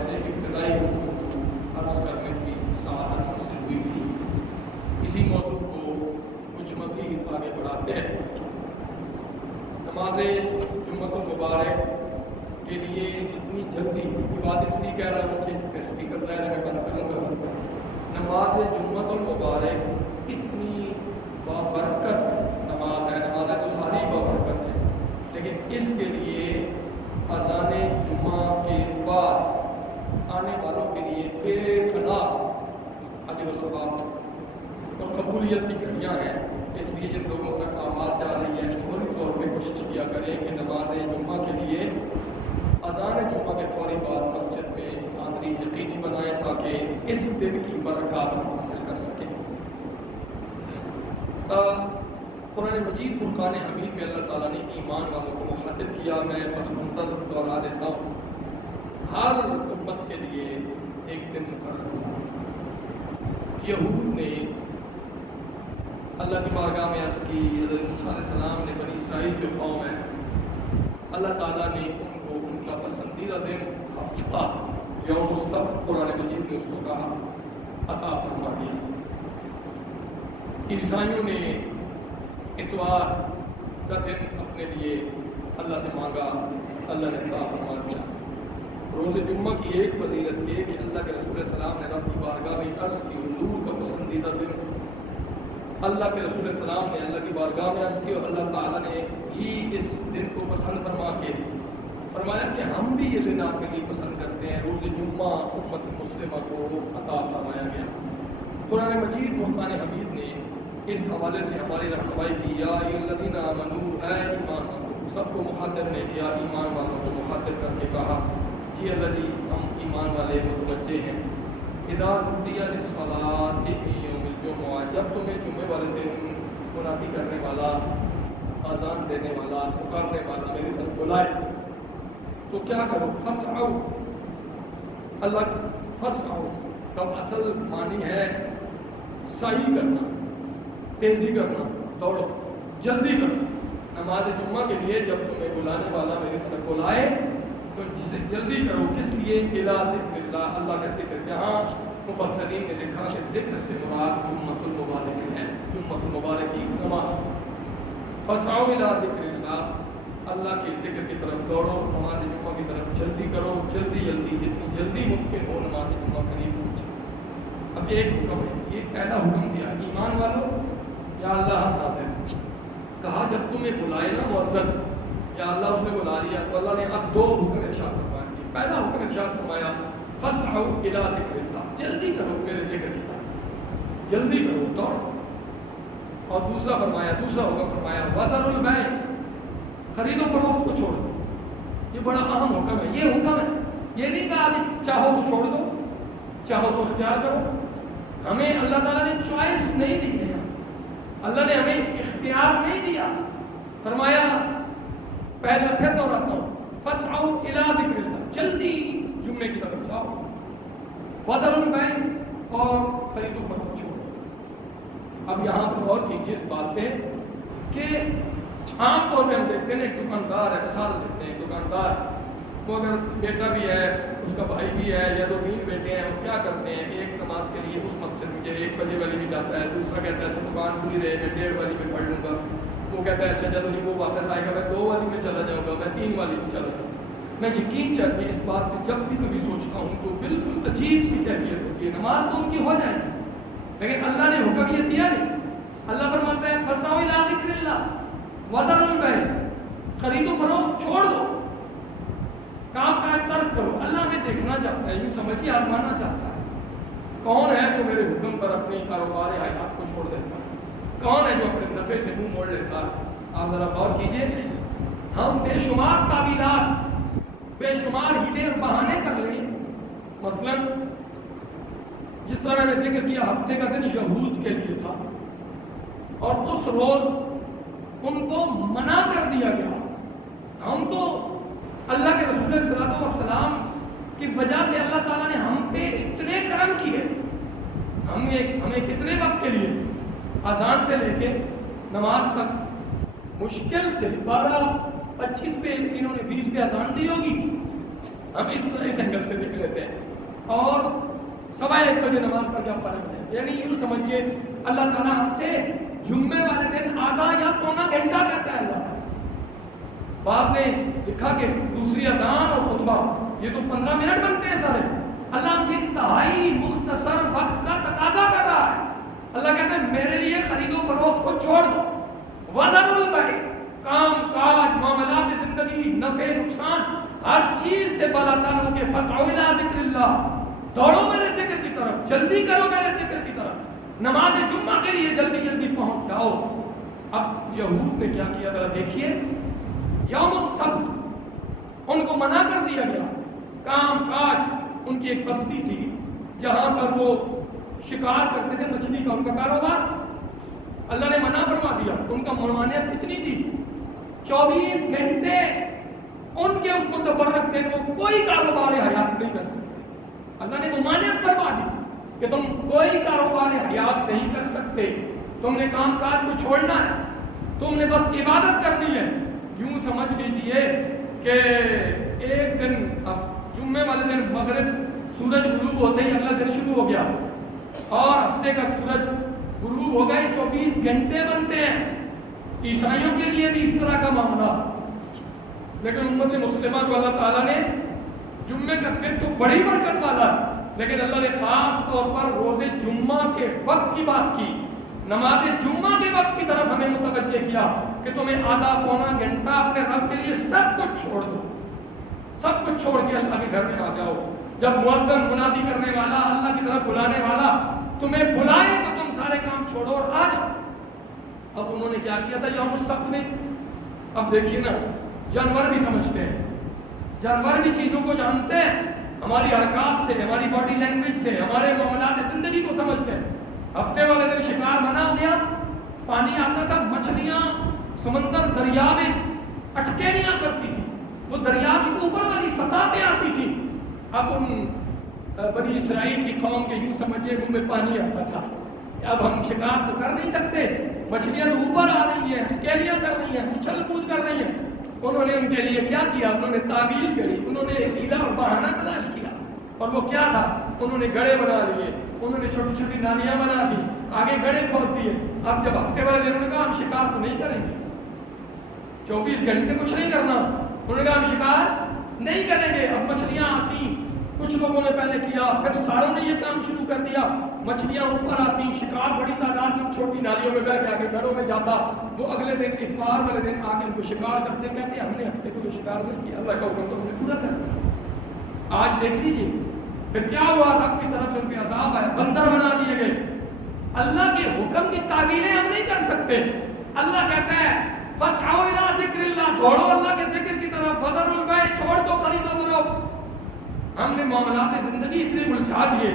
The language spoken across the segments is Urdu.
سے ابتدائی عرض کرنے کی سعادت حاصل ہوئی تھی۔ اسی موضوع کو کچھ مزید آگے بڑھاتے ہیں۔ نماز جمعۃ المبارک کے لیے جتنی جلدی، یہ بات اس لیے کہہ رہا ہوں کہ اسپیکر ظاہر میں بند کروں گا، نماز جمعۃ المبارک اتنی بابرکت نماز ہے، نمازیں تو ساری بابرکت ہیں، لیکن اس کے لیے اذان جمعہ کے بعد آنے والوں کے لیے بے پناہ اجر و ثواب اور قبولیت کی گھڑیاں ہیں۔ اس لیے جن لوگوں تک آواز آ رہی ہے فوری طور پہ کوشش کیا کریں کہ نماز جمعہ کے لیے اذان جمعہ کے فوری بعد مسجد میں حاضری یقینی بنائیں تاکہ اس دن کی برکات ہم حاصل کر سکیں۔ قرآن مجید فرقان حمید میں اللہ تعالیٰ نے ایمان والوں کو مخاطب کیا۔ میں پس منظر دوہرا دیتا ہوں۔ ہر امت کے لیے ایک دن مقرر ہوا۔ یہود نے اللہ کی بارگاہ میں عرض کی، حضرت موسیٰ علیہ السلام نے، بنی اسرائیل جو قوم ہے، اللہ تعالیٰ نے ان کو ان کا پسندیدہ دن ہفتہ یوم السبت، قرآن مجید نے اس کو کہا، عطا فرما دیا۔ عیسائیوں نے اتوار کا دن اپنے لیے اللہ سے مانگا، اللہ نے عطا فرما دیا۔ روز جمعہ کی ایک فضیلت یہ کہ اللہ کے رسول السلام نے رب کی بارگاہ میں عرض کی، حضور کا پسندیدہ دن، اللہ کے رسول السلام نے اللہ کی بارگاہ میں عرض کی اور اللہ تعالیٰ نے ہی اس دن کو پسند فرما کے فرمایا کہ ہم بھی یہ دن آپ کے لیے پسند کرتے ہیں۔ روز جمعہ امت مسلمہ کو عطا فرمایا گیا۔ قرآن مجید فرقان حمید نے اس حوالے سے ہماری رہنمائی کی، یا الذین آمنوا، اے ایمان والوں، سب کو مخاطب نے کیا، ایمان والوں کو مخاطب کر کے کہا، جی اللہ جی ہم ایمان والے متوجہ ہیں، اذا نودی للصلاۃ من یوم الجمعہ، جب تمہیں جمعے والے دن منادی کرنے والا، اذان دینے والا، پکارنے والا میری طرف بلائے تو کیا کرو، فسعوا، اللہ فسعوا کا اصل معنی ہے سعی کرنا، تیزی کرنا، دوڑو، جلدی کرو۔ نماز جمعہ کے لیے جب تمہیں بلانے والا میری طرف بلائے تو جلدی کرو۔ کس لیے؟ الی ذکر اللہ، اللہ کا ذکر۔ یہاں مفسرین نے لکھا کہ ذکر سے مراد جمعۃ المبارک ہے، جمعۃ المبارک کی نماز۔ فسعوا الی ذکر اللہ، اللہ کے ذکر کی طرف دوڑو، نماز جمعہ کی طرف جلدی کرو، جلدی جتنی جلدی ممکن ہو نماز جمعہ قریب پہنچے۔ اب ایک حکم ہے، یہ پہلا حکم دیا، ایمان والو یا اللہ ہم حاضر، کہا جب تمہیں بلائے نا مؤذن، یا اللہ اس نے بلا لیا تو اللہ نے اب دو حکم ارشاد فرمایا۔ پہلا حکم ارشاد فرمایا فسعوا الی ذکر اللہ، جلدی کرو میرے ذکر کی طرف، جلدی کرو، دوڑو۔ اور دوسرا حکم فرمایا وذروا البیع، خرید و فروخت کو چھوڑ دو۔ یہ بڑا اہم حکم ہے، یہ حکم ہے، یہ نہیں کہا کہ چاہو تو چھوڑ دو، چاہو تو اختیار کرو۔ ہمیں اللہ تعالیٰ نے چوائس نہیں دی ہے، اللہ نے ہمیں اختیار نہیں دیا۔ فرمایا پہلا پھر دہراتا ہوں، فسعوا الی ذکر اللہ، جلدی جمعے کی طرف جاؤ، وذروا البیع، اور خرید و فروخت چھوڑو۔ اب یہاں پر غور کیجیے اس بات پہ کہ عام طور پہ ہم دیکھتے ہیں ایک دکاندار ہے، مثال دیتے ہیں، دکاندار وہ اگر بیٹا بھی ہے، اس کا بھائی بھی ہے، یا 2-3 بیٹے ہیں، وہ کیا کرتے ہیں، ایک نماز کے لیے اس مسجد میں 1 بجے والی میں جاتا ہے، دوسرا کہتا ہے اچھا دکان کھلی رہے میں 1:30 والی میں پڑھ لوں گا، وہ کہتا ہے اچھا چلو نہیں، وہ واپس آئے گا میں 2 والی میں چلا جاؤں گا، میں 3 والی میں چلا جاؤں گا۔ میں یقین جب اس بات پہ جب بھی کبھی سوچتا ہوں تو بالکل عجیب سی کیفیت ہوتی ہے۔ نماز تو ان کی ہو جائے گی لیکن اللہ نے حکم یہ دیا نہیں۔ اللہ فرماتا ہے فسعوا الی ذکر اللہ وذروا البیع، خرید و فروخت چھوڑ دو، کام کاج ترک کرو۔ اللہ ہمیں دیکھنا چاہتا ہے، یوں سمجھیے آزمانا چاہتا ہے، کون ہے جو میرے حکم پر اپنی کاروبار حیات کو چھوڑ دیتا ہے، کون ہے جو اپنے نفع سے منہ موڑ لیتا ہے۔ آپ ذرا غور کیجئے، ہم بے شمار تعویلات، بے شمار ہیلے اور بہانے کر لیں۔ مثلا جس طرح میں نے ذکر کیا ہفتے کا دن یہود کے لیے تھا اور اس روز ان کو منع کر دیا گیا، ہم تو اللہ کے رسول صلی اللہ علیہ وسلم کی وجہ سے اللہ تعالیٰ نے ہم پہ اتنے کرم کیے، ہمیں کتنے وقت کے لیے اذان سے لے کے نماز تک مشکل سے 12:25 پہ انہوں نے 20 پہ اذان دی ہوگی، ہم اس طرح اس اینگل سے دیکھ لیتے ہیں. اور 1:15 بجے نماز پر کیا فرق ہے؟ یعنی یوں سمجھیے اللہ تعالیٰ ہم سے جمعے والے دن آدھا یا پونا گھنٹہ کہتا ہے. اللہ بعض نے لکھا کہ دوسری اذان اور خطبہ یہ تو 15 منٹ بنتے ہیں سارے. اللہ ہم سے انتہائی مختصر وقت کا تقاضا کر رہا ہے. اللہ کہتا ہے میرے لیے خرید و فروخت کو چھوڑ دو. وزر البیع، کام کاج، معاملات زندگی، نفع نقصان، ہر چیز سے بالا تر ہو کے فسعوا الی ذکر اللہ، دوڑو میرے ذکر کی طرف، جلدی کرو میرے ذکر کی طرف، نماز جمعہ کے لیے جلدی جلدی پہنچ جاؤ. اب یہود نے کیا کیا ذرا دیکھیے. یوم السبت ان کو منع کر دیا گیا. کام کاج، ان کی ایک بستی تھی جہاں پر وہ شکار کرتے تھے، مچھلی کا ان کا کاروبار. اللہ نے منع فرما دیا. ان کا ممانعت اتنی تھی 24 گھنٹے ان کے اس متبرک دن وہ کوئی کاروبار حیات نہیں کر سکتے. اللہ نے ممانعت فرما دی کہ تم کوئی کاروبار حیات نہیں کر سکتے، تم نے کام کاج کو چھوڑنا ہے، تم نے بس عبادت کرنی ہے. یوں سمجھ لیجئے کہ ایک دن جمعے والے دن مغرب سورج غروب ہوتے ہی اگلا دن شروع ہو گیا اور ہفتے کا سورج غروب ہو گئے. 24 گھنٹے بنتے ہیں. عیسائیوں کے لیے بھی اس طرح کا معاملہ. لیکن امت مسلمہ کو اللہ تعالیٰ نے جمعے کا دن تو بڑی برکت والا ہے، لیکن اللہ نے خاص طور پر روز جمعہ کے وقت کی بات کی. نماز جمعہ کے وقت کی طرف ہمیں متوجہ کیا کہ تمہیں آدھا پونا گھنٹہ اپنے رب کے لیے سب کچھ چھوڑ دو، سب کچھ چھوڑ کے اللہ کے گھر میں آ جاؤ. جب مؤذن منادی کرنے والا، اللہ کی طرف بلانے والا تمہیں بلائے تو تم سارے کام چھوڑو اور آ جاؤ. اب انہوں نے کیا کیا تھا یوم السبت میں؟ اب دیکھیے نا، جانور بھی سمجھتے ہیں، جانور بھی چیزوں کو جانتے ہیں، ہماری حرکات سے، ہماری باڈی لینگویج سے، ہمارے معاملات زندگی کو سمجھتے ہیں. ہفتے والے دن شکار منع ہو گیا، پانی آتا تھا، مچھلیاں سمندر دریا میں اٹکیلیاں کرتی تھی، وہ دریا کی اوپر والی سطح پہ آتی تھی. اب ان بنی اسرائیل کی قوم کے یوں سمجھیے منہ میں پانی آتا تھا. اب ہم شکار تو کر نہیں سکتے، مچھلیاں تو اوپر آ رہی ہیں، اٹکیلیاں کر رہی ہیں، اچھل کود کر رہی ہیں. انہوں نے ان کے لیے کیا کیا؟ انہوں نے تعویل کری، انہوں نے ہیلا اور بہانہ تلاش کیا. اور وہ کیا تھا؟ انہوں نے گڑھے بنا لیے، انہوں نے چھوٹی چھوٹی نالیاں بنا دی، آگے گڑھے کھود دیے. اب جب ہفتے والے دن انہوں نے کہا ہم شکار تو نہیں کریں گے، 24 گھنٹے کچھ نہیں کرنا، انہوں نے کہا ہم شکار نہیں کریں گے. اب مچھلیاں آتی، کچھ لوگوں نے پہلے کیا، پھر ساروں نے یہ کام شروع کر دیا. مچھلیاں اوپر آتی، شکار بڑی تعداد میں چھوٹی نالیوں میں بہ کے آگے گڑھوں میں جاتا. وہ اگلے دن اتوار والے دن آ کے ان کو شکار کرتے، کہتے ہم نے ہفتے کو تو شکار نہیں کیا، اللہ کا حکم تو ہم نے پورا کر دیا. آج دیکھ لیجیے پھر کیا ہوا، رب کی طرف سے ان پہ عذاب آیا، بندر بنا دیے گئے. اللہ کے حکم کی تعبیریں ہم نہیں کر سکتے. اللہ کہتا ہے فسعوا الی ذکر اللہ، دوڑو اللہ کے ذکر کی طرف. وذروا البیع، چھوڑ دو خرید و فروخت. ہم نے معاملات زندگی اتنے الجھا دیے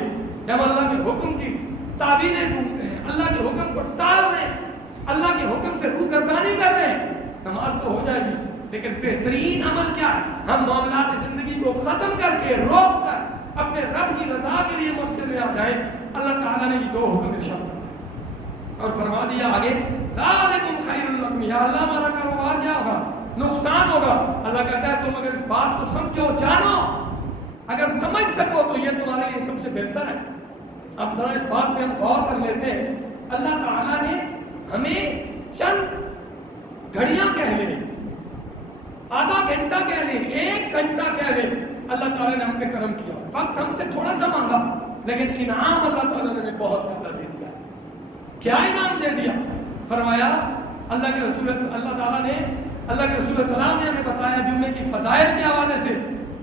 کہ ہم اللہ کے حکم کی تعبیریں ڈھونڈتے ہیں، اللہ کے حکم کو ٹال رہے ہیں، اللہ کے حکم سے روگردانی کر رہے ہیں. نماز تو ہو جائے گی لیکن بہترین عمل کیا ہے؟ ہم معاملات زندگی کو ختم کر کے، روک کر اپنے رب کی رضا کے لیے مسجد میں آ جائیں. اللہ تعالیٰ نے یہ 2 حکم ارشاد فرمائے اور فرما دیا آگے ذالکم خیر لکم. یا اللہ ہمارا کاروبار کیا ہوگا؟ نقصان ہوگا. اللہ کہتا ہے تم اگر اس بات کو سمجھو، جانو، اگر سمجھ سکو تو یہ تمہارے لیے سب سے بہتر ہے. اب ذرا اس بات پہ ہم غور کر لیتے ہیں. اللہ تعالیٰ نے ہمیں چند گھڑیاں کہہ لیں، آدھا گھنٹہ کہہ لیں، 1 گھنٹہ کہہ لیں، اللہ تعالیٰ نے ہم پہ کرم کیا. وقت ہم سے تھوڑا سا مانگا لیکن انعام اللہ تعالیٰ نے بہت زیادہ دے دیا. کیا انعام دے دیا؟ فرمایا اللہ کے رسول اللہ تعالیٰ نے، اللہ کے رسول السلام نے ہمیں بتایا جمعے کی فضائل کے حوالے سے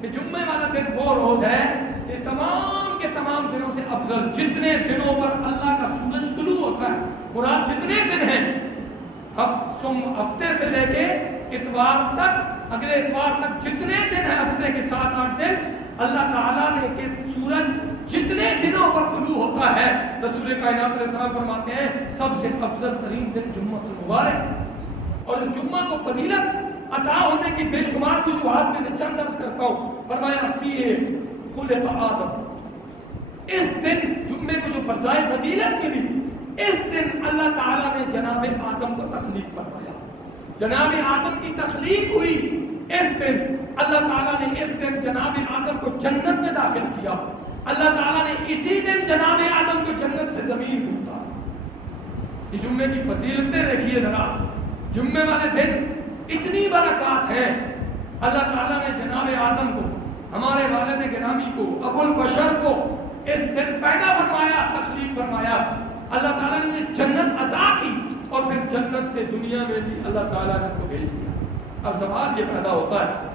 کہ جمعے والا دن وہ روز ہے کہ تمام کے تمام دنوں سے افضل. جتنے دنوں پر اللہ کا سورج طلوع ہوتا ہے، مراد جتنے دن ہیں، ہفتے سے لے کے اتوار تک، اگلے اتوار تک جتنے دن ہیں، ہفتے کے 7-8 دن، اللہ تعالیٰ نے کہ سورج جتنے دنوں پر طلوع ہوتا ہے، رسول کائنات علیہ السلام فرماتے ہیں سب سے افضل ترین دن جمعہ المبارک. اور اس جمعہ کو فضیلت عطا ہونے کی بے شمار وجوہات میں سے چند عرض کرتا ہوں. فرمایا فیہ خلق آدم، اس دن جمعے کو جو فضیلت ملی، اس دن اللہ تعالیٰ نے جناب آدم کو تخلیق فرمایا. جناب آدم کی تخلیق ہوئی اس دن. اللہ تعالیٰ نے اس دن جناب آدم کو جنت میں داخل کیا. اللہ تعالیٰ نے اسی دن جناب آدم کو جنت سے زمین میں اتارا. یہ جمعے کی فضیلتیں دیکھیے ذرا. جمعے والے دن اتنی برکات ہے. اللہ تعالیٰ نے جناب آدم کو, ہمارے والد گرامی کو, ابو البشر کو اس دن پیدا فرمایا, تخلیق فرمایا. اللہ تعالیٰ نے جنت عطا کی اور پھر جنت سے دنیا میں بھی اللہ تعالیٰ نے ان کو بھیج دیا. اب سوال یہ پیدا ہوتا ہے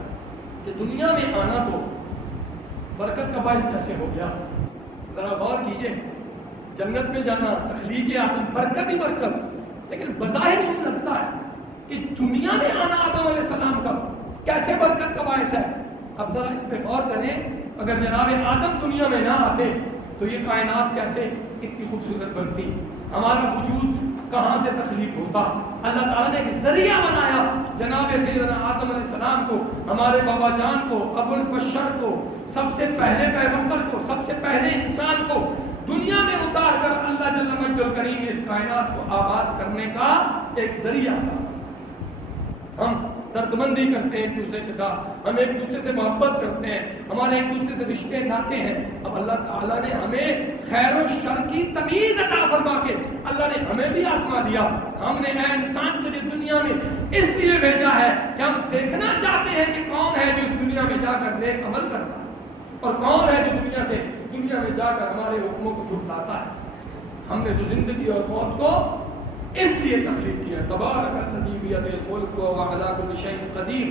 کہ دنیا میں آنا تو برکت کا باعث کیسے ہو گیا؟ ذرا غور کیجئے. جنت میں جانا, تخلیق آدم, برکت ہی برکت, لیکن بظاہر یوں لگتا ہے کہ دنیا میں آنا آدم علیہ السلام کا کیسے برکت کا باعث ہے. اب ذرا اس پہ غور کریں. اگر جناب آدم دنیا میں نہ آتے تو یہ کائنات کیسے اتنی خوبصورت بنتی, ہمارا وجود کہاں سے تخلیق ہوتا. اللہ تعالیٰ نے ایک ذریعہ بنایا جناب سیدنا آدم علیہ السلام کو, ہمارے بابا جان کو, ابو البشر کو, سب سے پہلے پیغمبر کو, سب سے پہلے انسان کو دنیا میں اتار کر اللہ جل مجدہ الکریم نے اس کائنات کو آباد کرنے کا ایک ذریعہ تھا. ہم دردمندی کرتے ہیں ایک دوسرے کے ساتھ, ہم ایک دوسرے سے محبت کرتے ہیں, ہمارے ایک دوسرے سے رشتے ناتے ہیں. اب اللہ تعالیٰ نے ہمیں خیر و شر کی تمیز عطا فرما کے اللہ نے ہمیں بھی آزما دیا. ہم نے اے انسان تجھے دنیا میں اس لیے بھیجا ہے کہ ہم دیکھنا چاہتے ہیں کہ کون ہے جو اس دنیا میں جا کر نیک عمل کرتا ہے اور کون ہے جو دنیا میں جا کر ہمارے حکموں کو جھٹلاتا ہے. ہم نے تو زندگی اور موت کو اس لیے تخلیق کیا. تبارک الذی بیدہ الملک وهو علی کل شیء قدیر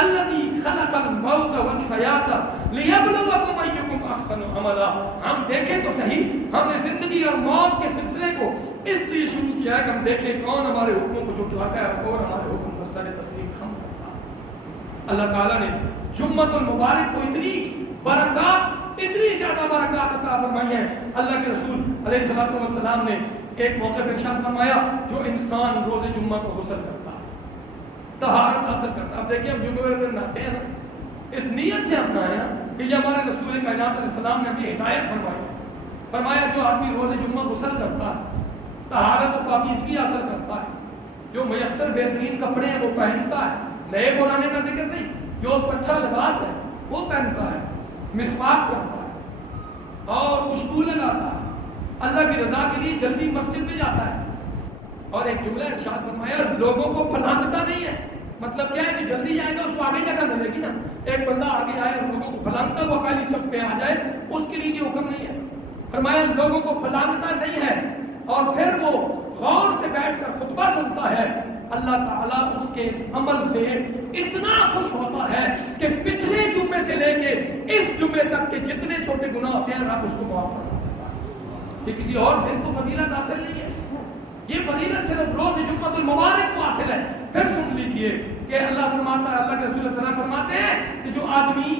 الذی خلق الموت والحیاۃ لیبلوکم ایکم احسن عملا. ہم دیکھیں تو صحیح, ہم نے زندگی اور موت کے سلسلے کو اس لیے شروع کیا ہے کہ ہم دیکھیں کون ہمارے حکموں کو جھٹلاتا ہے اور ہمارے حکم پر سر تسلیم خم کرتا ہے. اللہ تعالیٰ نے جمعۃ المبارک کو اتنی برکات, اتنی زیادہ برکات عطا فرمائی ہے. اللہ کے رسول علیہ الصلوۃ والسلام نے ایک موقع پر ارشاد فرمایا, جو انسان روز جمعہ کو غسل کرتا ہے, طہارت حاصل کرتا ہے. اب دیکھیں ہم جمعے والے دن نہاتے ہیں نا, اس نیت سے ہم نہائیں نا کہ یہ ہمارے رسول کائنات علیہ السلام نے ہمیں ہدایت فرمایا جو آدمی روز جمعہ غسل کرتا ہے, طہارت و پاکیزگی حاصل کرتا ہے, جو میسر بہترین کپڑے ہیں وہ پہنتا ہے, نئے پرانے کا ذکر نہیں, جو اس کو اچھا لباس ہے وہ پہنتا ہے, مسواک کرتا ہے اور خوشبو لگاتا ہے, اللہ کی رضا کے لیے جلدی مسجد میں جاتا ہے. اور ایک جملہ ارشاد فرمایا, لوگوں کو پھلانتا نہیں ہے. مطلب کیا ہے کہ جلدی جائے گا اس کو آگے جگہ ملے گی نا. ایک بندہ آگے آئے اور لوگوں کو پھلانتا ہوا پہلی صف پہ آ جائے, اس کے لیے یہ حکم نہیں ہے. فرمایا لوگوں کو پھلانتا نہیں ہے اور پھر وہ غور سے بیٹھ کر خطبہ سنتا ہے. اللہ تعالیٰ اس کے اس عمل سے اتنا خوش ہوتا ہے کہ پچھلے جمعے سے لے کے اس جمعے تک کے جتنے چھوٹے گناہ ہوتے ہیں رب اس کو معاف فرما دیتا ہے. یہ کسی اور دن کو فضیلت حاصل نہیں ہے, یہ فضیلت صرف روز جمعۃ المبارک کو حاصل ہے. پھر سن لیجئے کہ اللہ فرماتا ہے, اللہ کے رسول صلی اللہ علیہ وسلم فرماتے ہیں کہ جو آدمی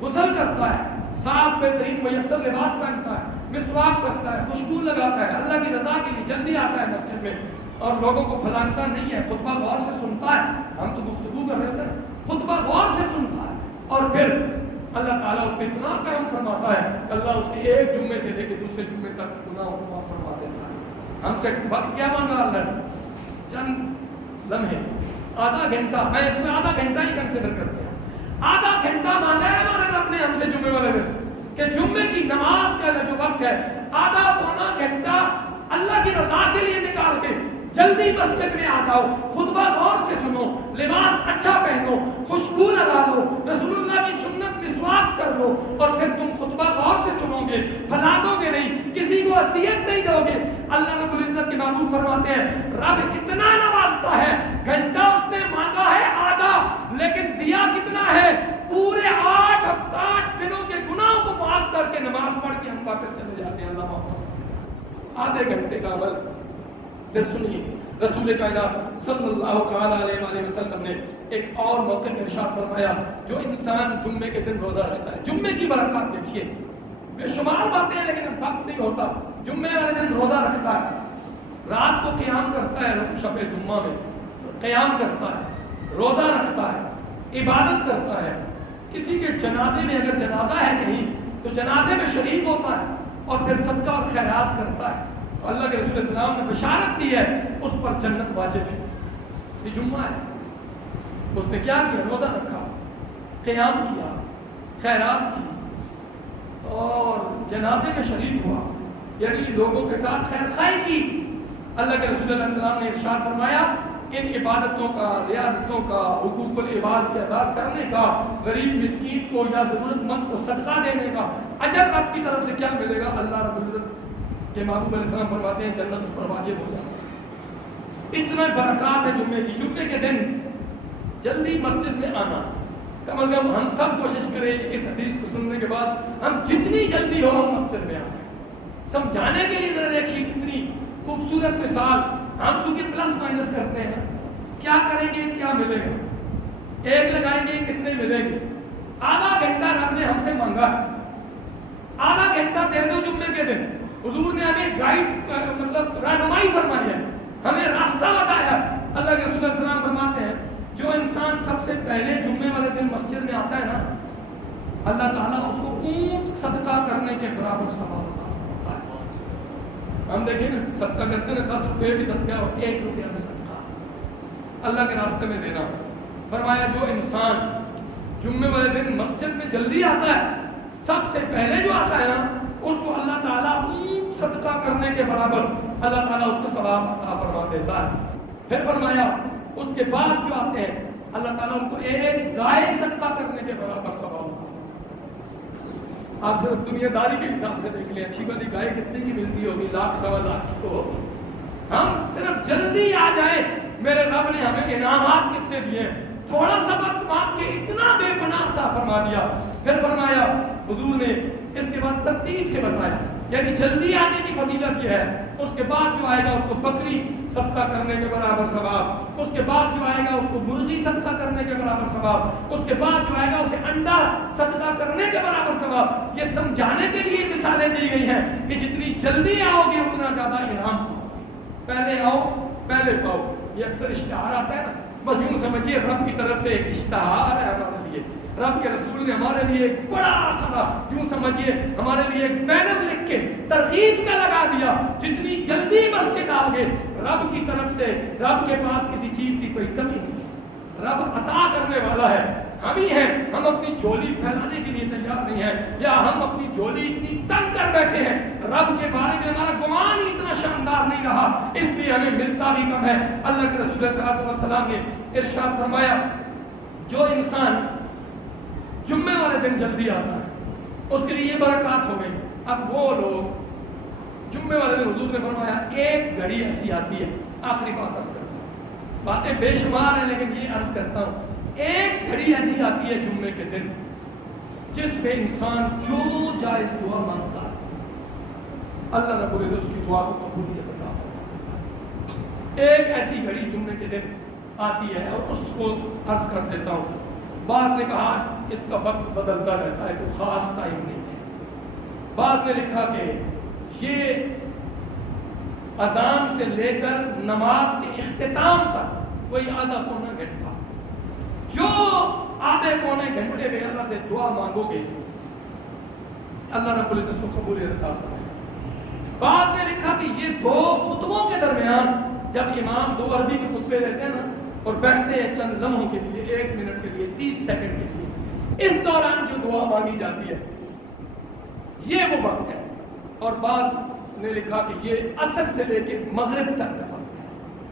غسل کرتا ہے, صاف بہترین میسر لباس پہنتا ہے, مسواک کرتا ہے, خوشبو لگاتا ہے, اللہ کی رضا کے لیے جلدی آتا ہے مسجد میں اور لوگوں کو پھلانتا نہیں ہے, خطبہ غور سے سنتا ہے. ہم تو گفتگو کر رہے تھے, خطبہ غور سے سنتا ہے اور پھر اللہ تعالیٰ اس پہ اتنا کرم فرماتا ہے کہ اللہ اس کے ایک جمعے سے لے کے دوسرے جمعے تک گناہوں کو معاف فرما دیتا ہے. ہم سے وقت کیا مانگا اللہ نے؟ چند لمحے, آدھا گھنٹہ. میں اس میں آدھا گھنٹہ ہی کنسیڈر کرتے ہیں. آدھا گھنٹہ مانگا ہے ہمارے رب نے ہم سے جمعے والے دن کہ جمعے کی نماز کا جو وقت ہے آدھا پونا گھنٹہ اللہ کی رضا کے لیے نکال کے جلدی مسجد میں آ جاؤ, خطبہ غور سے سنو, لباس اچھا پہنو, خوشبو لگا لو, رسول اللہ کی سنت مسواک کر لو اور پھر تم خطبہ غور سے سنو گے, پھلا دو گے نہیں, کسی کو اذیت نہیں دو گے. اللہ رب العزت کے محبوب فرماتے ہیں رب اتنا نوازتا ہے, گھنٹہ اس نے مانگا ہے آدھا, لیکن دیا کتنا ہے؟ پورے 8 دنوں کے گناہوں کو معاف کر کے نماز پڑھ کے ہم واپس چلے جاتے ہیں. اللہ معاف کرے. آدھے گھنٹے کا عمل. پھر سنیے رسول کائنات صلی اللہ علیہ وآلہ وسلم نے ایک اور موقع میں ارشاد فرمایا, جو انسان جمعے کے دن روزہ رکھتا ہے, جمعے کی برکات دیکھیے, بے شمار باتیں ہیں لیکن وقت نہیں ہوتا. جمعے والے دن روزہ رکھتا ہے, رات کو قیام کرتا ہے, شب جمعہ میں قیام کرتا ہے, روزہ رکھتا ہے, عبادت کرتا ہے. کسی کے جنازے میں اگر جنازہ ہے کہیں تو جنازے میں شریک ہوتا ہے اور پھر صدقہ اور خیرات کرتا ہے. اللہ کے رسول السلام نے بشارت دی ہے اس پر جنت واجب ہے. یہ جمعہ ہے, اس نے کیا کیا؟ روزہ رکھا, قیام کیا، خیرات کی اور جنازے میں شریک ہوا، یعنی لوگوں کے ساتھ خیر خواہی کی۔ اللہ کے رسول اللہ علیہ وسلم نے ارشاد فرمایا ان عبادتوں کا، ریاستوں کا، حقوق العباد کے ادا کرنے کا، غریب مسکین کو یا ضرورت مند کو صدقہ دینے کا اجر رب کی طرف سے کیا ملے گا؟ اللہ رب العزت کے محبوب علیہ السلام فرماتے ہیں جنت اس پر واجب ہو جائے۔ اتنا برکات ہے جمعے کی۔ جمعے کے دن جلدی مسجد میں آنا، کم از کم ہم سب کوشش کریں اس حدیث کو سننے کے بعد ہم جتنی جلدی ہو ہم مسجد میں آ جائیں۔ سمجھانے کے لیے ذرا دیکھیے کتنی خوبصورت مثال۔ ہم چونکہ پلس مائنس کرتے ہیں، کیا کریں گے کیا ملے گا، ایک لگائیں گے کتنے ملیں گے۔ آدھا گھنٹہ رب نے ہم سے مانگا ہے، آدھا گھنٹہ دے دو جمعے کے دن۔ حضور نے ہمیں گائیڈ مطلب رہنمائی فرمائی ہے، ہمیں راستہ بتایا ہے۔ اللہ کے رسول صلی اللہ علیہ وسلم فرماتے ہیں جو انسان سب سے پہلے جمعے والے دن مسجد میں آتا ہے نا، اللہ تعالیٰ اس کو اونٹ صدقہ کرنے کے برابر ثواب عطا فرماتا ہے۔ ہم دیکھیں نا صدقہ کرتے ہیں 10 روپے بھی صدقہ اور 1 روپیہ بھی صدقہ اللہ کے راستے میں دینا۔ فرمایا جو انسان جمعے والے دن مسجد میں جلدی آتا ہے، سب سے پہلے جو آتا ہے نا، اس کو اللہ تعالیٰ اونٹ صدقہ کرنے کے برابر اللہ تعالیٰ اس کو ثواب عطا فرما دیتا ہے۔ پھر فرمایا اس کے بعد جو آتے ہیں اللہ تعالیٰ ان کو ایک گائے صدقہ کرنے کے برابر ثواب عطا۔ آپ صرف دنیا داری کے حساب سے دیکھ لیں، اچھی والی گائے کتنے کی ملتی ہوگی؟ 1,00,000 سوا لاکھ کی تو ہوگی۔ ہم صرف جلدی آ جائیں، میرے رب نے ہمیں انعامات کتنے دیے ہیں، تھوڑا سا وقت مانگ کے اتنا بے پناہ عطا فرما دیا۔ پھر فرمایا حضور نے اس کے بعد ترتیب سے بتایا، یعنی جلدی آنے کی فضیلت یہ ہے، اس کے بعد جو آئے گا اس کو بکری صدقہ کرنے کے برابر ثواب، اس کے بعد جو آئے گا اس کو مرغی صدقہ کرنے کے برابر ثواب، اس کے بعد جو آئے گا اسے انڈا صدقہ کرنے کے برابر ثواب۔ یہ سمجھانے کے لیے مثالیں دی گئی ہیں کہ جتنی جلدی آؤ گے اتنا زیادہ انعام پاؤ، پہلے آؤ پہلے پاؤ۔ یہ اکثر اشتہار آتا ہے نا، بس یوں سمجھیے رب کی طرف سے ایک اشتہار ہے ہمارے لیے، رب کے رسول نے ہمارے لیے ایک بڑا سارا یوں سمجھیے ہمارے لیے ایک بینر لکھ کے ترغیب کا لگا دیا، جتنی جلدی مسجد آؤ گے رب کی طرف سے، رب کے پاس کسی چیز کی کوئی کمی نہیں، رب عطا کرنے والا ہے۔ ہم ہی ہیں، ہم اپنی جھولی پھیلانے کے لیے تیار نہیں ہیں، یا ہم اپنی جھولی اتنی تنگ کر بیٹھے ہیں، رب کے بارے میں ہمارا گمان ہی اتنا شاندار نہیں رہا، اس لیے ہمیں ملتا بھی کم ہے۔ اللہ کے رسول صلی اللہ علیہ وسلم نے ارشاد فرمایا جو انسان جمعے والے دن جلدی آتا ہے اس کے لیے یہ برکات ہو گئی۔ اب وہ لوگ جمعے والے دن حضور نے فرمایا ایک گھڑی ایسی آتی ہے، آخری بات عرض کرتا ہوں، باتیں بے شمار ہیں لیکن یہ عرض کرتا ہوں، ایک گھڑی ایسی آتی ہے جمعے کے دن جس میں انسان جو جائز دعا مانگتا ہے اللہ رب العزت اس کی دعا کو قبولیت عطا فرماتا ہے۔ ایک ایسی گھڑی جمعے کے دن آتی ہے اور اس کو عرض کر دیتا ہوں۔ بعض نے کہا اس کا وقت بدلتا رہتا ہے، کوئی خاص ٹائم نہیں ہے۔ بعض نے لکھا کہ یہ اذان سے لے کر نماز کے اختتام تک کوئی آدھا پونا گھنٹہ، جو آدھے پونے گھنٹے میں اللہ سے دعا مانگو گے اللہ رب العزت کو قبولیت عطا فرمائے گا۔ بعض نے لکھا کہ یہ 2 خطبوں کے درمیان جب امام 2 عربی کے خطبے دیتے ہیں نا اور بیٹھتے ہیں چند لمحوں کے لیے، 1 منٹ کے لیے، 30 سیکنڈ کے لیے، اس دوران جو دعا مانگی جاتی ہے یہ وہ وقت ہے۔ اور بعض نے لکھا کہ یہ عصر سے لے کے مغرب تک کا وقت ہے۔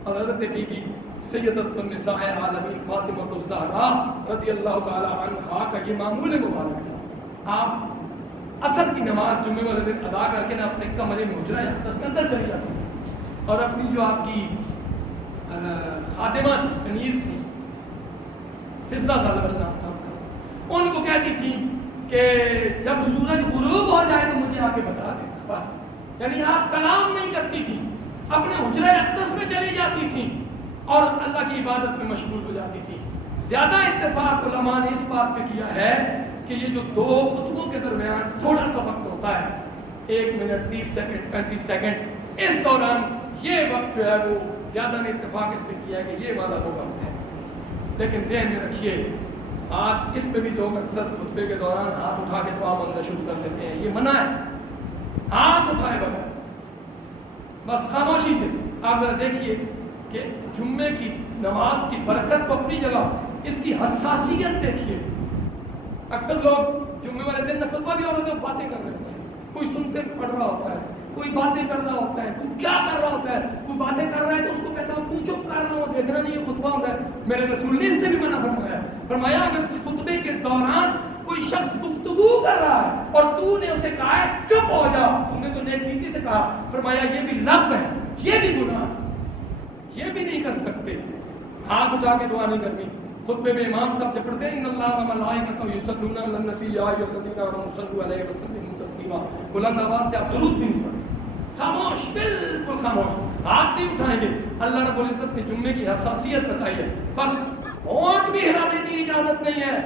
اور حضرت بی بی سیدۃ النساء عالمین فاطمہ الزہراء رضی اللہ تعالی عنہا کا یہ معمول مبارک تھا۔ آپ عصر کی نماز جمعے والے دن ادا کر کے نا اپنے کمرے میں حجرہ اقدس کے اندر چلی جاتی تھی اور اپنی جو آپ کی خادمہ تھی، کنیز تھی، فضہ غالباً نام تھا ان کو کہتی تھی کہ جب سورج غروب ہو جائے تو مجھے آ کے بتا دینا بس، یعنی آپ کلام نہیں کرتی تھی، اپنے حجرہ اقدس میں چلی جاتی تھی اور اللہ کی عبادت میں مشغول ہو جاتی تھی۔ زیادہ اتفاق علماء نے اس بات پہ کیا ہے کہ یہ جو 2 خطبوں کے درمیان تھوڑا سا وقت ہوتا ہے، 1 منٹ 30 سیکنڈ 35 سیکنڈ، اس دوران یہ وقت جو ہے وہ زیادہ نے اتفاق اس پہ کیا ہے کہ یہ والا وہ وقت ہے۔ لیکن ذہن میں رکھیے ہاتھ، اس پہ بھی لوگ اکثر خطبے کے دوران ہاتھ اٹھا کے دعا مانگنا شروع کر دیتے ہیں، یہ منع ہے ہاتھ اٹھائے بغیر، بس خاموشی سے۔ آپ ذرا دیکھیے کہ جمعے کی نماز کی برکت تو اپنی جگہ، اس کی حساسیت دیکھیے اکثر لوگ جمعے والے دن خطبہ بھی ہو رہا ہوتا ہے، باتیں کر رہے ہوتے ہیں، کوئی سنتے پڑھ رہا ہوتا ہے، کوئی باتیں کر رہا ہوتا ہے، کوئی کیا کر رہا ہوتا ہے، کوئی باتیں کر رہا ہے تو اس کو کہتا ہوں چپ کر رہا ہوں، دیکھنا نہیں یہ خطبہ ہوتا ہے۔ میرے رسول نے اس سے بھی منع فرمایا، فرمایا اگر خطبے کے دوران کوئی شخص گفتگو کر رہا ہے اور تو نے اسے کہا ہے چپ ہو جا، تم نے تو نیک نیتی سے کہا، فرمایا یہ بھی لغو ہے، یہ بھی گناہ ہے، یہ بھی نہیں کر سکتے۔ ہاتھ اٹھا کے دعا نہیں کرنی۔ خطبے میں امام صاحب سے پڑھتے ہیں ان اللہ و ملائکتہ یصلون علی النبی یا ایھا الذین آمنوا صلوا علیہ وسلموا تسلیما، بلند آواز سے آپ درود بھی نہیں پڑھیں، خاموش، بالکل خاموش، ہاتھ نہیں اٹھائیں گے۔ اللہ رب العزت نے جمعے کی حساسیت بتائی ہے، بس ہونٹ بھی ہلانے کی اجازت نہیں ہے۔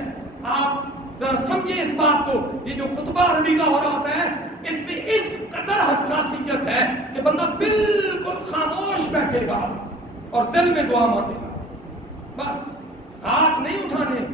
آپ ذرا سمجھیں اس بات کو، یہ جو خطبہ عربی کا ہو رہا ہوتا ہے اس پہ اس قدر حساسیت ہے کہ بندہ بالکل خاموش بیٹھے گا اور دل میں دعا مانگے گا، بس ہاتھ نہیں اٹھانے،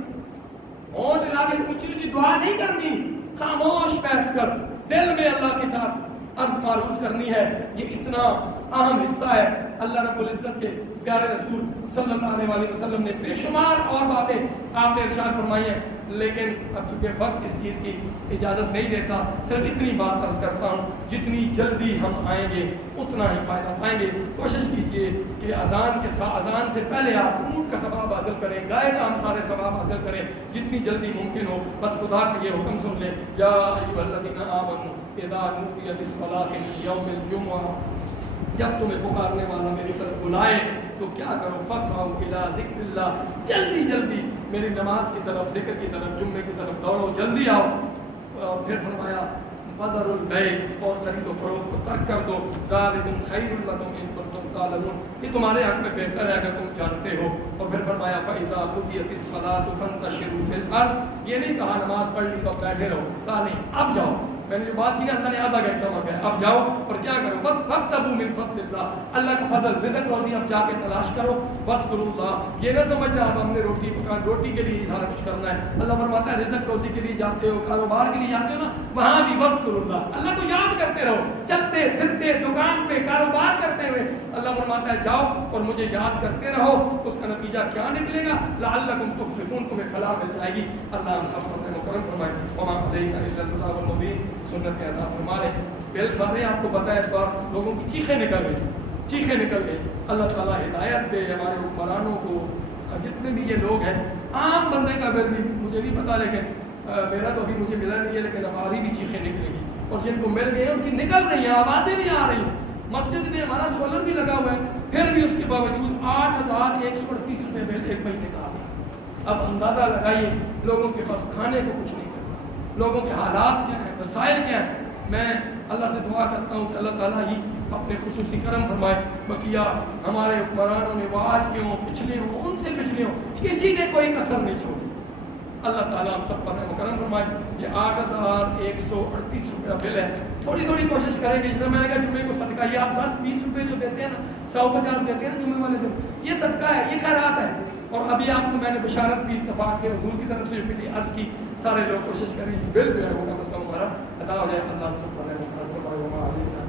ہونٹ ہلا کے اونچی اونچی دعا نہیں کرنی، خاموش بیٹھ کر دل میں اللہ کے ساتھ عرض معروض کرنی ہے۔ یہ اتنا اہم حصہ ہے۔ اللہ رب العزت کے پیارے رسول صلی اللہ علیہ وآلہ وسلم نے بے شمار اور باتیں آپ نے ارشاد فرمائی ہیں، لیکن اب چونکہ وقت اس چیز کی اجازت نہیں دیتا، صرف اتنی بات عرض کرتا ہوں، جتنی جلدی ہم آئیں گے اتنا ہی فائدہ پائیں گے۔ کوشش کیجئے کہ اذان سے پہلے آپ اونٹ کا ثواب حاصل کریں، گائے کا ہم سارے ثواب حاصل کریں جتنی جلدی ممکن ہو۔ بس خدا کا یہ حکم سن لیں، یا ایھا الذین آمنوا اذا نودی للصلاۃ من یوم الجمعہ، جب تمہیں پکارنے والا میری طرف بلائے تو کیا کرو، فاسعوا الی ذکر اللہ، جلدی جلدی میری نماز کی طرف، ذکر کی طرف، جمعے کی طرف دوڑو، جلدی آؤ۔ اور پھر فرمایا وذروا البیع، اور خرید و فروخت کو ترک کر دو، ذالکم خیر لکم ان کنتم تعلمون، یہ تمہارے حق میں بہتر ہے اگر تم جانتے ہو۔ اور پھر فرمایا فاذا قضیت الصلاۃ فانتشروا فی الارض، یہ نہیں کہا نماز پڑھ لی تو اب بیٹھے رہو، کہا نہیں اب جاؤ، میں نے جو بات کی نا اللہ نے آدھا گھنٹہ مانگا ہے، اب جاؤ اور کیا کرو، فابتغوا من فضل اللہ، اللہ کا فضل رزق روزی اب جا کے تلاش کرو، واذکروا اللہ، یہ نہ سمجھنا اب ہم نے روٹی کے لیے سارا کچھ کرنا ہے۔ اللہ فرماتا ہے رزق روزی کے لیے جاتے ہو، کاروبار کے لیے جاتے ہو نا، وہاں بھی واذکروا اللہ، اللہ کو یاد کرتے رہو، چلتے پھرتے دکان پہ کاروبار کرتے ہوئے اللہ فرماتا ہے جاؤ اور مجھے یاد کرتے رہو، اس کا نتیجہ کیا نکلے گا، لعلکم تفلحون، تمہیں فلاح مل جائے گی۔ اللہ ہم سب پر رحم و کرم فرمائے، وما علینا الا البلاغ المبین، سنت عطا فرمائے۔ بل سارے آپ کو پتہ ہے اس بار لوگوں کی چیخیں نکل گئی، اللہ تعالیٰ ہدایت دے ہمارے حکمرانوں کو، جتنے بھی یہ لوگ ہیں، عام بندے کا بل بھی مجھے نہیں پتا، لیکن میرا تو ابھی مجھے ملا نہیں ہے، لیکن ہماری بھی چیخیں نکلیں گی، اور جن کو مل گئے ہیں ان کی نکل رہی ہیں، آوازیں بھی آ رہی ہیں۔ مسجد میں ہمارا سولر بھی لگا ہوا ہے، پھر بھی اس کے باوجود 8,138 روپے بل ایک مہینے کا آتا ہے۔ اب اندازہ لگائیے لوگوں کے پاس کھانے کو کچھ نہیں کرتا، لوگوں کے حالات کیا ہیں، وسائل کیا ہیں۔ میں اللہ سے دعا کرتا ہوں کہ اللہ تعالیٰ ہی اپنے خصوصی کرم فرمائے۔ بقیہ ہمارے حکمرانوں نے، وہ آج کے ہوں، پچھلے ہوں، ان سے پچھلے ہوں، کسی نے کوئی کسر نہیں چھوڑی۔ اللہ تعالیٰ ہم سب پر رحم و کرم فرمائے۔ یہ 8,138 روپیہ بل ہے، تھوڑی تھوڑی کوشش کریں گے، جیسے میں نے کہا جمعے کو صدقہ، یہ آپ 10-20 روپے جو دیتے ہیں نا، 150 دیتے ہیں نا جمعے والے دن، یہ صدقہ ہے، یہ خیرات ہے۔ اور ابھی آپ کو میں نے بشارت بھی اتفاق سے حضور کی طرف سے بھی عرض کی، سارے لوگ کوشش کریں بل جو ہے وہ کم از کم ہمارا ادا ہو جائے۔ اللہ ہم سب پر رحم و کرم فرمائے۔